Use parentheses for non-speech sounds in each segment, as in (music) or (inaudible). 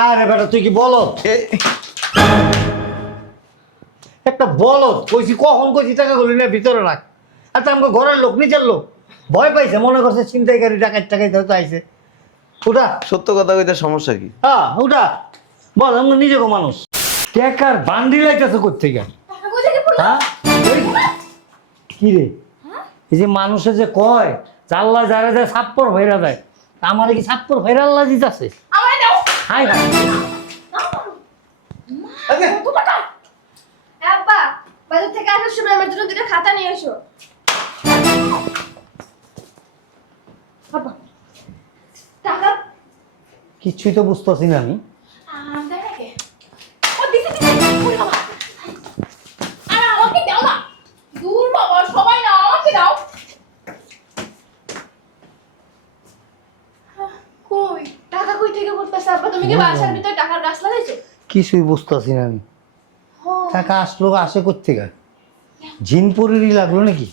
আরে বেটা তুই কি বলত একটা বলত কইছি কখন কইছি টাকা গুলি না ভিতরে রাখ। আচ্ছা আমাকে ঘরের লোক নিজের লোক। ভয় পাইছে মনে করছে ছিনতাইকারী টাকার টাকাই ধরতে আইছে। উঠা। সত্য কথা কইতে সমস্যা কি? হ্যাঁ উঠা। বল আমাকে নিজেকে মানুষ। টাকার বান্ডি লাইতেছে কোথা থেকে হ্যাঁ কি রে? এই যে মানুষে যে কয় চাল্লা যারা যায় সাপ্পর ভৈরা দেয়। আমার কি সাপ্পর ভৈরা আল্লাহ দিতেছে। হাই হাই আব্বা, বাজার থেকে আসার সময় আমার জন্য দুটো খাতা নিয়ে এসো। আব্বা, টাকা? কিচ্ছুই তো বুঝতেছি না আমি। কিছুই বুঝতেছি না আমি। টাকা আসলো আসে কোথেকে জিনপুরেরই লাগল নাকি?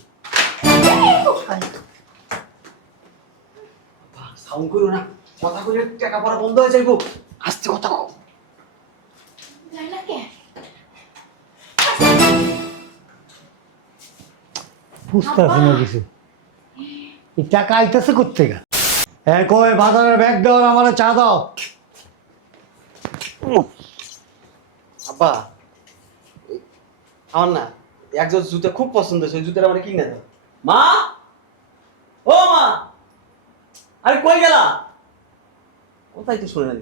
সাউন্ড করো না। কথা কইলে টাকা পড়া বন্ধ হয়ে যাইবো। আস্তে কথা কও। না বুঝতেছি না কিছু। এই টাকা আইতেছে কোথেকে কই বাজারের ব্যাগ দাও আমার চা দাও। আব্বা আমার না একজন জুতা খুব পছন্দ হয়েছে ওই জুতাটা আমার কিনে দাও। মা? ও মা! আরে কই গেলা? কোথায় তো শুনে না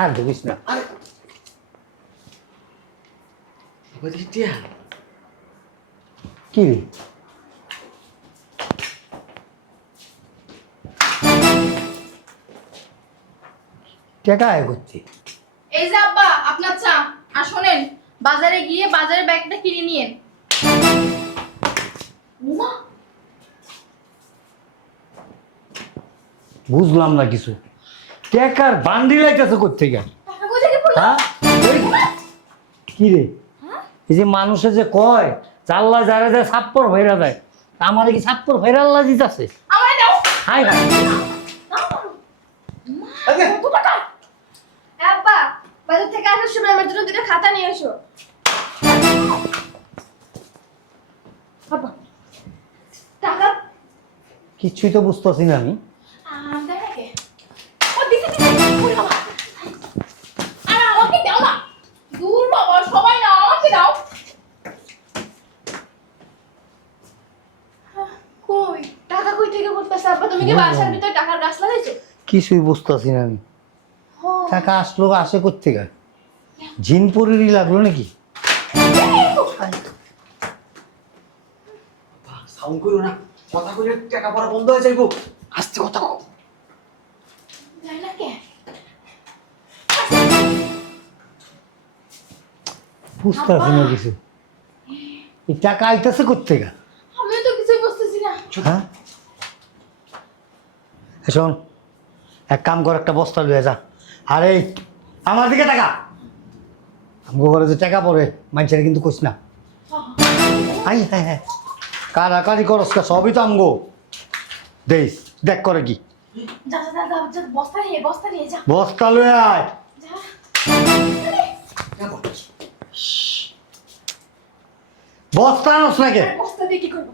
আর দেখিস না। কি রে? টাকা আয় করতে এই যে আব্বা আপনার চা। আর শোনেন বাজারে গিয়ে বাজারের ব্যাগটা কিনে নিয়েন উমা বুঝলাম না কিছু। টাকার বান্ডি লাইতেছে কোথেকে টাকা কই থেকে পড়ল? হ্যাঁ? কি রে? হ্যাঁ? এই যে মানুষে যে কয় চাল্লা যারা যায় সাপ্পর ভৈরা যায়। তা আমার কি সাপ্পর ভৈরা আল্লাহ দিতেছে? আমায় দাও। হাই হাই দাও আমারও। মা, আরে। কত টাকা এ আব্বা বাজার থেকে আসার সময় আমার জন্য দুটো খাতা নিয়ে এসো। টাকা? কিচ্ছুই তো বুঝতেছি না আমি? কিছুই বুঝতেছি না আমি। টাকা আসলো আসে কোথেকে জিনপুরেরই লাগল নাকি? সাউন্ড করো না কথা কইলে টাকা পড়া বন্ধ হয়ে যাইবো। আস্তে কথা কও। যায় না না কিছু এই টাকা আইতেছে কোথেকে আমিও তো কিছুই বুঝতেছি না। হ্যাঁ? শোন এক কাম কর একটা বস্তা লুয়ে যা। আরে আমার দিকে টাকা আমগো ঘরে যে টাকা পড়ে মানুষের কিন্তু কইস না। আই হ্যাঁ হ্যাঁ কারাকারি করস কা সবই তো আমগো। দেখ দেখ করে কি। যা, যা, যা, যা, যা, বস্তা নিয়ে, বস্তা নিয়ে যা। বস্তা লুয়ে আয়। বস্তা আনস নাকি? আরে, বস্তা দিয়ে কি করব?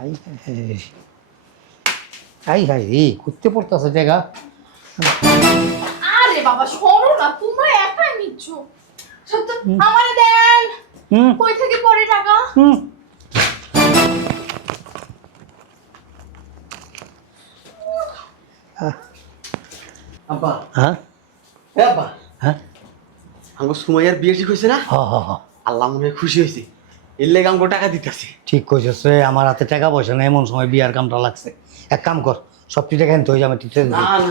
আই হ্যাঁ আই হাই রে করতে পড়তেছে জায়গা। আরে বাবা না তোমরা একাই নিচ্ছ। সত্য? আমার দেন। কই থেকে পড়ে টাকা? আব্বা। হ্যাঁ? এ আব্বা। হ্যাঁ? আমার সুমাইয়ার বিয়ে ঠিক হয়েছে না? হ হ হ। আল্লাহ মনে খুশি হয়েছে। এর লেগে আমাকে টাকা দিতেছে। ঠিক কইছিস রে আমার হাতে টাকা পয়সা না এমন সময় বিয়ার কামটা লাগছে। এক কাম কর সবটি টাকা আনতে হয়ে যাবে টিটে না না।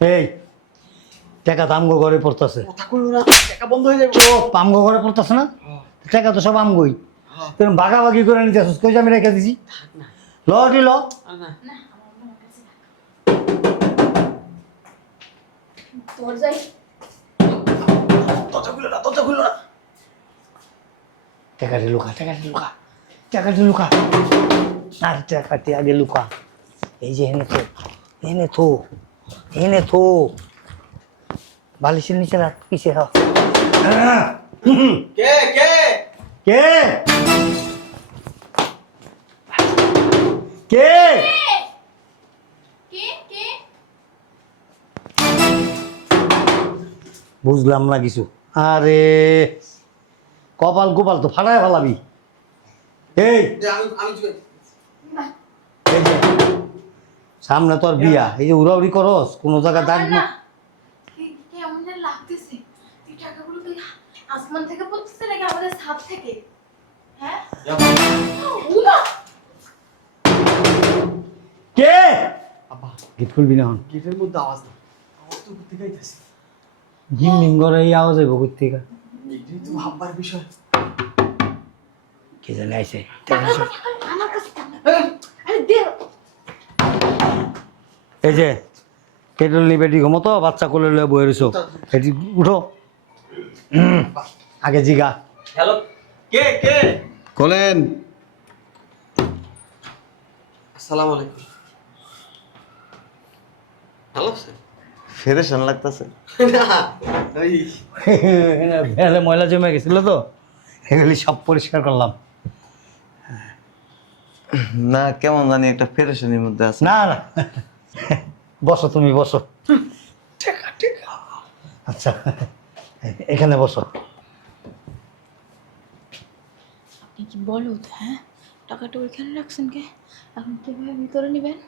এই টাকা তো আমগো ঘরে পড়তেছে। কথা না টাকা বন্ধ হয়ে যাবে ও আমগো ঘরে পড়তেছে না? টাকা তো সব আমগোই। তুমি ভাগাভাগি করে নিতে কই আমি রেখে দিছি? ল দি ল? আর না। না আমার কাছে তোর যাই। দরজা খুলো না দরজা খুলো না। টাকাটি লুকা টাকাটি লুকা টাকাটি লুকা। আর টাকাটি আগে লুকা। এই যে এনে তো এনে থো। এনে থো। বালিশের নিচে রাখ কিসে হা। কে কে? কে? কে? কে কে? বুঝলাম না কিছু। আরে কপাল গোপাল তো ফাটায় ফালাবি। এই আমি আমি সামনে তোর বিয়া। এই যে উড়াউড়ি করস কোনো জায়গায় দাগ না। কে- কেমন লাগতেছে? এই টাকাগুলো কি আসমান থেকে পড়তেছে নাকি আমাদের ছাদ থেকে? হ্যাঁ? কে? আব্বা। গেট খুলবি না হন গেটের মধ্যে আওয়াজ না আওয়াজ তো করতে গাইতেছে জিম জিম এই আওয়াজ হইব কই থেকে এটাই তো ভাববার বিষয়। কে জানে আইছে? আমার কাছে আরে দে। এই যে পেট্রোল নিয়ে বেটি ঘুমতো বাচ্চা কোলে লয়ে বয়ে রইছো। এটি উঠো। (clears throat) আগে জিগা। হ্যালো কে কে? খোলেন আসসালামু আলাইকুম। হ্যালো স্যার ফেরেশান লাগতেছে। না ওই (laughs) ভেলে ময়লা জমে গেছিল তো এগুলি সব পরিষ্কার করলাম। না কেমন জানি একটা ফেরেশানির মধ্যে আছে। না না। বসো তুমি বসো। আচ্ছা এখানে বসো। আপনি কি বলো হ্যাঁ? টাকাটা ওইখানে রাখছেন কে? এখন কীভাবে ভিতরে নেবেন।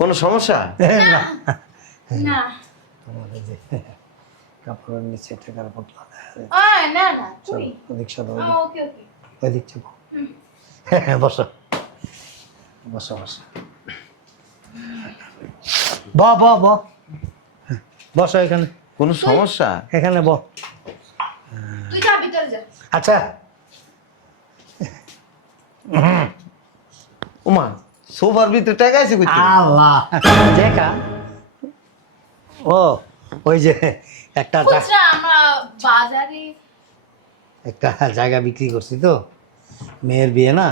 কোনো সমস্যা? না। না। তোমাদের যে কাপড়ের নিচে টাকার না না ওকে ওকে। হ্যাঁ বসো। বসো বসো। ব ব ব। বসো এখানে। কোনো সমস্যা? এখানে ব। তুই যা ভিতরে যা। আচ্ছা। ওমা সোফার ভিতরে টাকা আছে আল্লাহ। দেখা ও ওই যে একটা আমরা বাজারে একটা জায়গা বিক্রি করছি তো। মেয়ের বিয়ে না?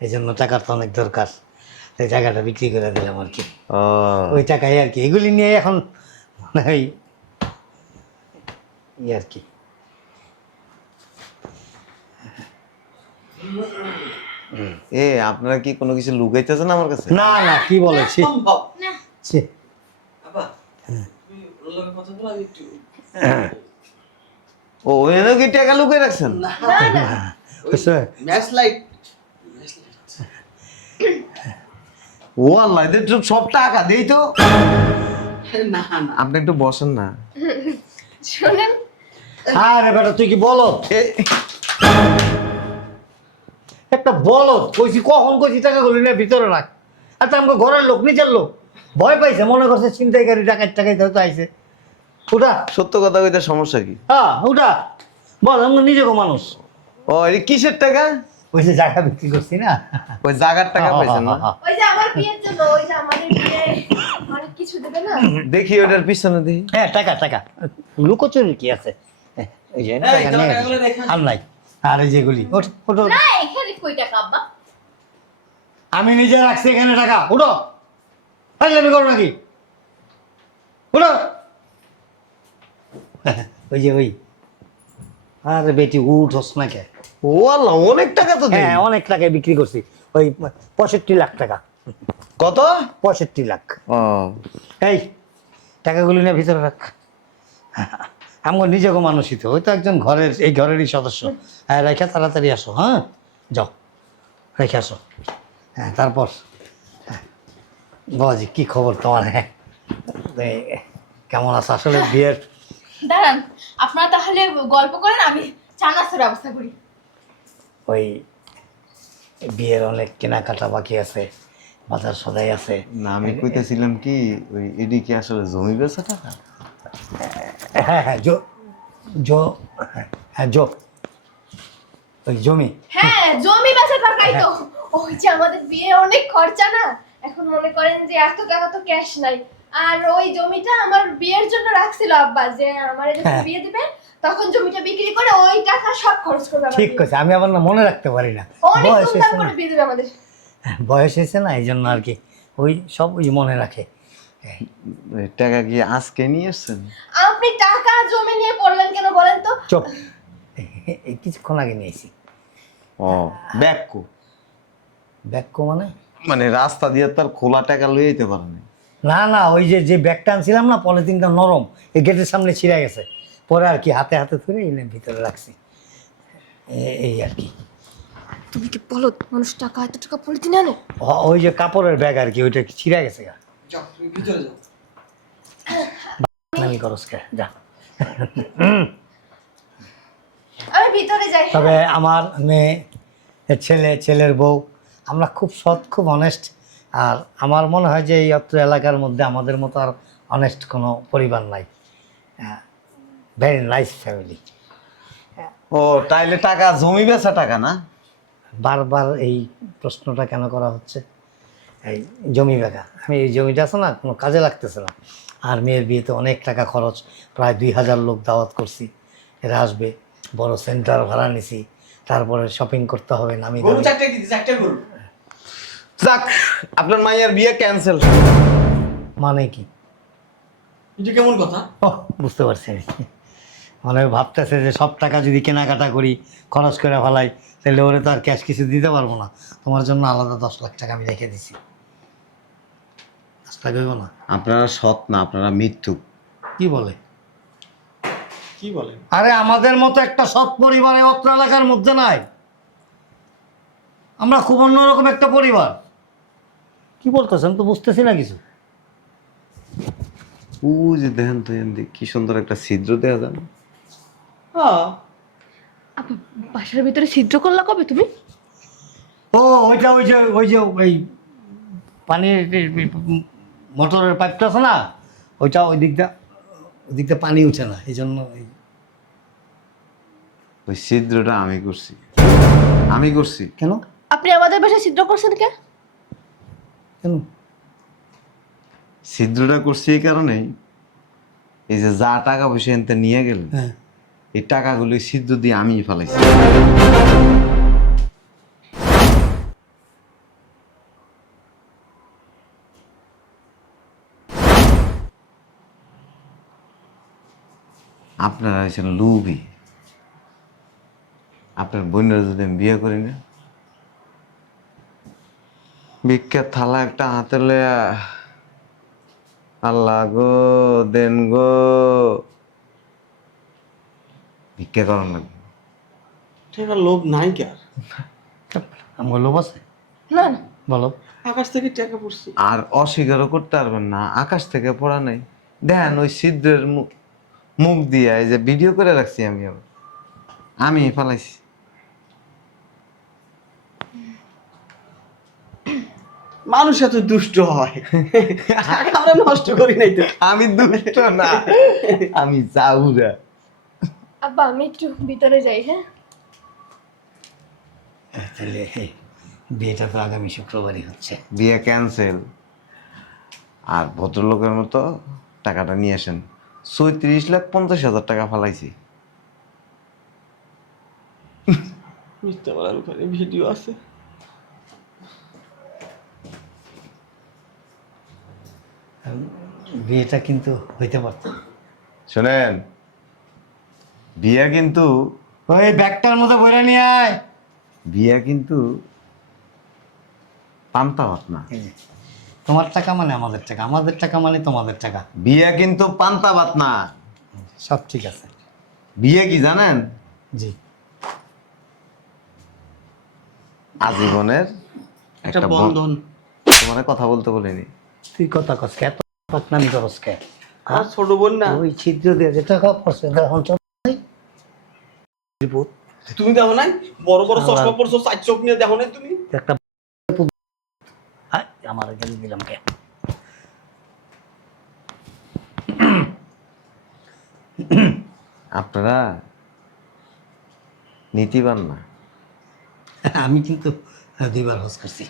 এই জন্য টাকার তো অনেক দরকার। এই জায়গাটা বিক্রি করে দিলাম আর কি। ও। ওই টাকাই আর কি। এগুলি নিয়ে এখন মানে ওই ই আর কি। এ আপনারা কি কোনো কিছু লুকাইতেছেন আমার কাছে? না না কি বলেছি? ও ওখানে কি টাকা লুকিয়ে রাখছেন? না না? Match light. ও আল্লাহ এদের তো সব টাকা দেই তো। না না। আপনি একটু বসেন না। শুনেন। আরে বেটা তুই কি বলো এ, একটা বলো কইছি কখন কইছি টাকা গুলি নিয়ে ভিতরে রাখ। আচ্ছা আমাকে ঘরের লোক নিজের লোক। ভয় পাইছে মনে করছে ছিনতাইকারী টাকার টাকাই হয়তো আইছে। উঠা। সত্য কথা কইতে সমস্যা কি? হ্যাঁ উঠা। বল আমি নিজেকে মানুষ। ও এটা কিসের টাকা? ওই যে জায়গা বিক্রি করছি না? ওই জাগার টাকা পাইছেন না? ওই যে আমার বিয়ের জন্য ওই যে আমাদের বিয়ে অনেক কিছু দেবে না? দেখি ওটার পিছনে দেখি। হ্যাঁ টাকা টাকা। লুকোচুরি কি আছে? হ্যাঁ, এই যে টাকা। আর নাই। আর এই যেগুলি ওঠ ওঠো না এখানে কই টাকা আব্বা? আমি নিজে রাখছি এখানে টাকা উঠো আমি করো নাকি? উঠো ওই যে ওই। আরে বেটি উঠোস না কে? ও আল্লাহ অনেক টাকা তো হ্যাঁ অনেক টাকায় বিক্রি করছি। ওই পঁয়ষট্টি লাখ টাকা। কত? পঁয়ষট্টি লাখ। ও। এই টাকাগুলি নিয়ে ভিতরে রাখ। আমার নিজেকে মানুষই তো ওই তো একজন ঘরের এই ঘরেরই সদস্য। হ্যাঁ রেখে তাড়াতাড়ি আসো হ্যাঁ? যাও রেখে আসো। হ্যাঁ তারপর হ্যাঁ বাবাজি কী খবর তোমার? হ্যাঁ কেমন আছো? আসলে বিয়ের দাঁড়ান আপনারা তাহলে গল্প করেন আমি চা নাস্তার ব্যবস্থা করি। ওই বিয়ের অনেক কেনাকাটা বাকি আছে বাজার সদাই আছে। না আমি কইতেছিলাম কি ওই এডি কি আসলে জমি বেচা টাকা? হ্যাঁ হ্যাঁ জো জো হ্যাঁ জো। ওই জমি। হ্যাঁ জমি বেচা টাকাই তো। ওই যে আমাদের বিয়ে অনেক খরচা না? এখন মনে করেন যে এত টাকা তো ক্যাশ নাই। আর ওই জমিটা আমার বিয়ের জন্য রাখছিল আব্বা যে আমার যখন হ্যাঁ। বিয়ে দিবে তখন জমিটা বিক্রি করে ওই টাকা সব খরচ করবে ঠিক। আছে আমি আবার না মনে রাখতে পারি না। বয়স হয়েছে না? বিয়ে দেবে আমাদের। বয়স হয়েছে না এই জন্য আর কি ওই সব ওই মনে রাখে। টাকা কি আজকে নিয়ে এসছেন? আপনি টাকা জমি নিয়ে পড়লেন কেন বলেন তো? চোখ এই কিছুক্ষণ আগে নিয়েছি ও ব্যাগ কো? ব্যাগ মানে? মানে রাস্তা দিয়ে তার খোলা টাকা লয়ে যেতে পারে না না না ওই যে যে ব্যাগটা আনছিলাম না পলিথিনটা নরম এই গেটের সামনে ছিঁড়ে গেছে। পরে আর কি হাতে হাতে ধরে এনে ভিতরে রাখছি। এ- এই আর কি। তুমি কি বলো মানুষ টাকা এত টাকা পলিথিন আনে? ওই যে কাপড়ের ব্যাগ আর কি ওইটা ছিঁড়ে গেছে গা। যাও তুমি ভিতরে যাও। আমি করস কে যা। আমি ভিতরে যাই। তবে আমার মেয়ে ছেলে ছেলের বউ আমরা খুব সৎ খুব অনেস্ট আর আমার মনে হয় যে এই অত্র এলাকার মধ্যে আমাদের মতো আর অনেস্ট কোনো পরিবার নাই। ভেরি নাইস ফ্যামিলি ও তাইলে টাকা জমি বেচা টাকা না? বারবার এই প্রশ্নটা কেন করা হচ্ছে? এই জমি বেগা আমি এই জমিটা আছে না কোনো কাজে লাগতেছে না। আর মেয়ের বিয়েতে অনেক টাকা খরচ প্রায় দুই হাজার লোক দাওয়াত করছি। এরা আসবে বড় সেন্টার ভাড়া নিছি তারপরে শপিং করতে হবে নামি যাক আপনার মাইয়ার বিয়ে ক্যান্সেল মানে কি? এটা কেমন কথা? ও বুঝতে পারছি আমি। মানে ভাবতেছে যে সব টাকা যদি কেনাকাটা করি খরচ করে ফেলাই তাহলে ওরে তো আর ক্যাশ কিছু দিতে পারব না। তোমার জন্য আলাদা দশ লাখ টাকা আমি রেখে দিছি। দশ লাখ হইব না? আপনারা সৎ না আপনারা মৃত্যু। কি বলে? কি বলেন আরে আমাদের মতো একটা সৎ পরিবারে অত্র এলাকার মধ্যে নাই। আমরা খুব অন্যরকম একটা পরিবার। কি বলতেছেন তো বুঝতেছি না কিছু। ও যে দেখেন তো দিয়ে কি সুন্দর একটা ছিদ্র দেওয়া যায় না? হ্যাঁ আপা বাসার ভিতরে ছিদ্র করলা কবে তুমি? ও ওইটা ওই যে ওই যে ওই পানির মোটরের পাইপটা আছে না ওইটা ওই দিকটা ওই দিকটা পানি উঠে না এই জন্য এই- ওই ছিদ্রটা আমি করছি। আমি করছি। কেন? আপনি আমাদের বাসায় ছিদ্র করছেন কে? কেন? ছিদ্রটা করছি এই কারণেই। এই যে যা টাকা পয়সা এনতে নিয়ে গেল হ্যাঁ। এই টাকাগুলো ছিদ্র দিয়ে আমি ফেলাইছি। আপনারা হয়েছেন লুবি আপনার বোনের যদি আমি বিয়ে করি না ভিক্ষার থালা একটা হাতে লয়া আল্লাহ গো দেন গো। ভিক্ষা করার লাগবে টাকা লোভ নাই কি আর? আমার লোভ আছে? না না। বলো। আকাশ থেকে টাকা পড়ছে। আর অস্বীকারও করতে পারবেন না আকাশ থেকে পড়া নাই। দেখেন ওই ছিদ্রের মুখ দিয়ে এই যে ভিডিও করে রাখছি আমি আবার। আমি ফালাইছি। মানুষ এত দুষ্ট হয়। আমরা নষ্ট করি নাই তো। আমি দুষ্ট না। আমি চাউরা আব্বা আমি একটু ভিতরে যাই হ্যাঁ? তাহলে বিয়েটা তো আগামী শুক্রবারই হচ্ছে। বিয়ে ক্যান্সেল আর ভদ্রলোকের মতো টাকাটা নিয়ে আসেন। চৌত্রিশ লাখ পঞ্চাশ হাজার টাকা ফালাইছি। মিথ্যা বলার ভিডিও আছে। বিয়েটা কিন্তু হইতে পারত। শোনেন বিয়ে কিন্তু ওই ব্যাগটার মতো বইরা নিয়ে আয়। বিয়ে কিন্তু পান্তা ভাত না। তোমার টাকা মানে আমাদের টাকা আমাদের টাকা মানে তোমাদের টাকা। বিয়ে কিন্তু পান্তা ভাত না। সব ঠিক আছে। বিয়ে কি জানেন? জি। আজীবনের একটা বন্ধন। তোমার কথা বলতে বলিনি। তুই কথা কস কে? এত বদনামি করস কে? আর ছোট বোন না। ওই ছিদ্র দিয়ে যে টাকা পড়ছে চল তুমি দেখো নাই? বড় বড় চশমা পড়ছো চার চোখ নিয়ে দেখো নাই তুমি? একটা আমার গেলে দিলাম কে? আপনারা নীতিবান না। আমি কিন্তু দুইবার হজ করছি।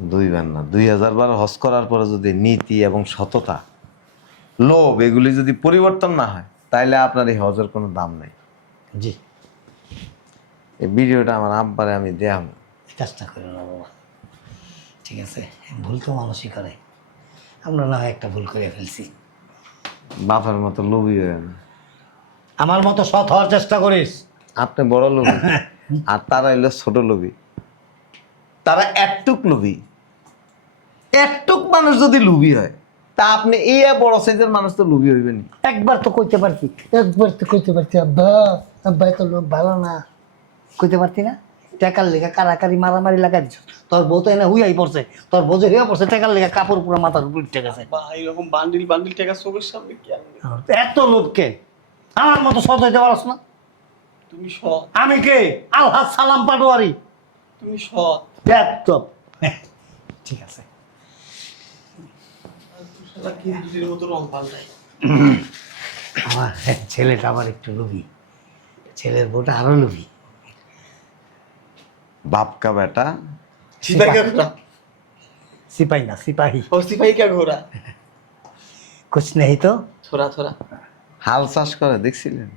দুইবার না। দুই হাজার বার হজ করার পরে যদি নীতি এবং সততা লোভ এগুলি যদি পরিবর্তন না হয় তাইলে আপনার এই হজের কোনো দাম নেই। জি। এই ভিডিওটা আমার আব্বারে আমি দেয়াম কাজটা করে না বাবা। ঠিক আছে? ভুল তো মানুষই করে। আমরা না হয় একটা ভুল করে ফেলছি। বাপের মতো লোভই হয়ে না। আমার মতো সৎ হওয়ার চেষ্টা করিস। আপনি বড় লোভী। (laughs) আর তারা এলো ছোট লোভী। তারা একটুক লোভী। একটুক মানুষ যদি লোভী হয় তা আপনি এই বড় সাইজের মানুষ তো লোভী হইবেন একবার তো কইতে পারতি একবার তো কইতে পারতি আব্বা আব্বা তো লোক ভালো না। কইতে পারতি না? টাকার লেখা কারাকারি মারামারি লাগা দিছ। তোর বউ তো এনে হুইয়াই পড়ছে তোর বউ যে হইয়া পড়ছে টাকার লেখা কাপড় পুরো মাথার উপর উঠে আছে এরকম বান্ডিল বান্ডিল টাকা চোখের সামনে কি আর? এত লোককে আমার মতো সৎ হইতে পারস না। তুমি সৎ। আমি কে? আল্লাহ সালাম পাটোয়ারি। তুমি সৎ। একদম ঠিক আছে। আমার ছেলেটা আবার একটু ছেলের বউটা আরও বাপকা বেটা। সিপাহি। না সিপাহি। ও সিপাহি কা ঘোরা কুছ নেই তো? থোড়া থোড়া। হাল চাষ করে দেখছিলেন?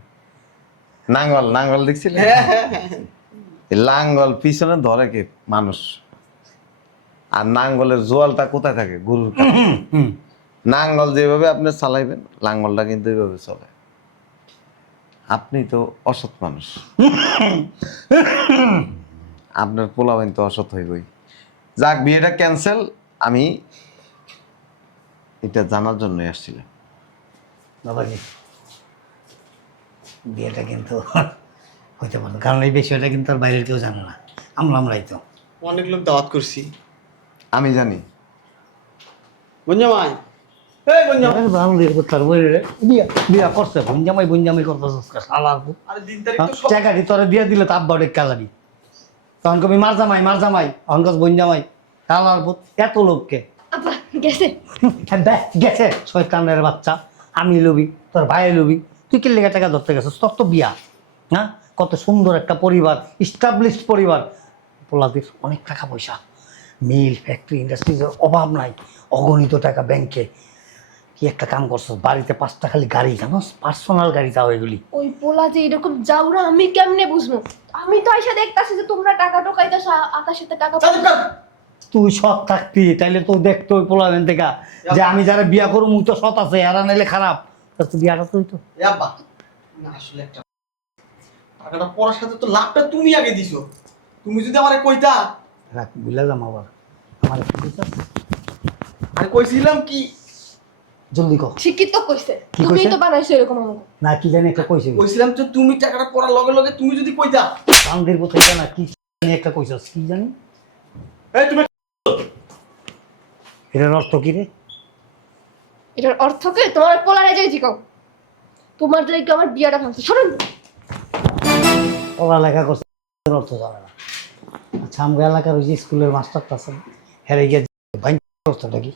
নাঙ্গল নাঙ্গল দেখছিলেন? এই লাঙ্গল পিছনে ধরে কে মানুষ? আর নাঙ্গলের জোয়ালটা কোথায় থাকে? গরুর। নাঙ্গল যেভাবে আপনি চালাইবেন লাঙ্গলটা কিন্তু এইভাবে চলে। আপনি তো অসৎ মানুষ। আপনার পোলাবেন তো অসৎ হইবই। যাক বিয়েটা ক্যান্সেল আমি এটা জানার জন্যই আসছিলাম। বাবাজি বিয়েটা কিন্তু হইতে পারতো কারণ এই বিষয়টা কিন্তু আর বাইরের কেউ জানে না। আমরা আমরাই তো। অনেক লোক দাওয়াত করছি। আমি জানি। গুঞ্জামাই এই গুঞ্জামাই বাঙালির তার বইরে রে। বিয়া বিয়া করছে বুঞ্জামাই বুঞ্জামাই করতেছে সালার আরে দিন তারিখ তো সব টাকাটি তোরে দিয়ে দিলে তাপ বাড়ে কালারি তখন কবি মার জামাই মার জামাই। ভূত এত লোককে। আব্বা গেছে। হ্যাঁ, গেছে। শয়তানের বাচ্চা। আমি লবি তোর ভাই লবি। তুই কি লেগে টাকা ধরতে গেছিস? তোর তো বিয়া। হ্যাঁ? কত সুন্দর একটা পরিবার ইস্টাবলিশড পরিবার। পোলাদের অনেক টাকা পয়সা মিল ফ্যাক্টরি ইন্ডাস্ট্রিজের অভাব নাই অগণিত টাকা ব্যাংকে। কি একটা কাম করছ? বাড়িতে পাঁচটা খালি গাড়ি জানোস পার্সোনাল গাড়ি তাও এগুলি। ওই পোলা যে এরকম যাওরা আমি কেমনে বুঝব? আমি তো আইসা দেখতাছি যে তোমরা টাকা টোকাইতেছ আকাশেতে টাকা তুই সৎ থাকতি তাইলে তো দেখতো ওই পোলাবেন থেকে। যে আমি যারা বিয়া করব মুই তো সৎ আছে এরা নাইলে খারাপ। তো বিয়াটা তো। আব্বা না আসলে একটা টাকাটা পড়ার সাথে তো লাভটা তুমি আগে দিছো। তুমি যদি আমারে কইতা। রাখ বুঝলে যাম আবার। আমার? আর কইছিলাম কি? জলদি কইছে? কি তুমি কইছে? তো বানাইছো এরকম আমাকে। না কি জানি একটা কইছে। কইছিলাম যে তুমি টাকাটা পড়ার লগে লগে তুমি যদি কইতা। কান্দের কোথায় না কি জানি একটা কইছস কি জানি? এই তুমি এটার অর্থ কি রে? এটার অর্থ কি? তোমার পোলারে যাই জিকাও তোমার কেউ আমার বিয়াটা ভাঙছে? শোনুন পড়া লেখা করছে অর্থ জানে না। আচ্ছা আমার এলাকার ওই যে স্কুলের মাস্টারটা আছে, হেরে গিয়ে অর্থটা কি